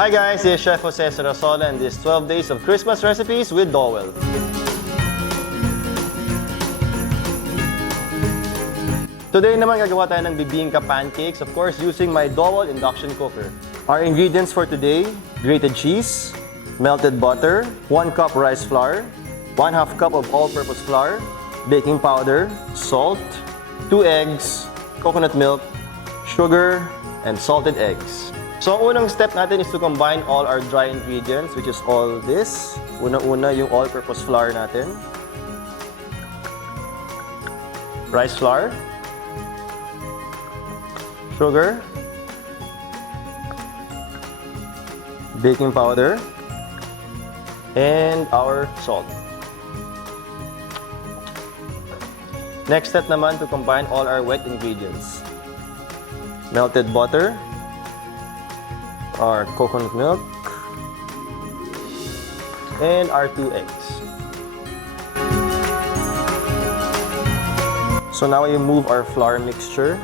Hi guys, this is Chef Jose Sarasola and this 12 days of Christmas recipes with Dowell. Today naman gagawa tayo ng bibingka pancakes, of course using my Dowell Induction Cooker. Our ingredients for today, grated cheese, melted butter, 1 cup rice flour, 1/2 cup of all-purpose flour, baking powder, salt, 2 eggs, coconut milk, sugar, and salted eggs. So, ang unang step natin is to combine all our dry ingredients, which is all this. Una-una yung all-purpose flour natin. Rice flour. Sugar. Baking powder. And our salt. Next step naman to combine all our wet ingredients. Melted butter. Our coconut milk, and our 2 eggs. So now we move our flour mixture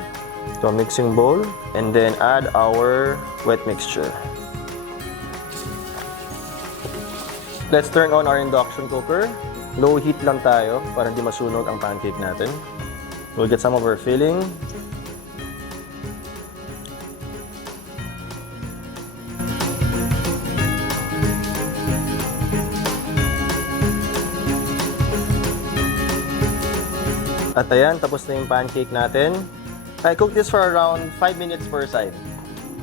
to a mixing bowl and then add our wet mixture. Let's turn on our induction cooker. Low heat lang tayo para hindi masunog ang pancake natin. We'll get some of our filling. At ayan, tapos na yung pancake natin. I cook this for around 5 minutes per side.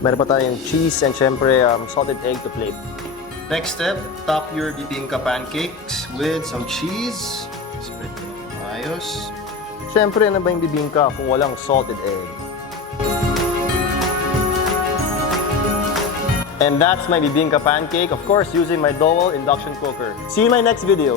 Meron pa tayong cheese and syempre salted egg to plate. Next step, top your bibingka pancakes with some cheese. Spread ko na ayos. Syempre, ano ba yung bibingka kung walang salted egg? And that's my bibingka pancake, of course using my Dowell Induction Cooker. See you in my next video.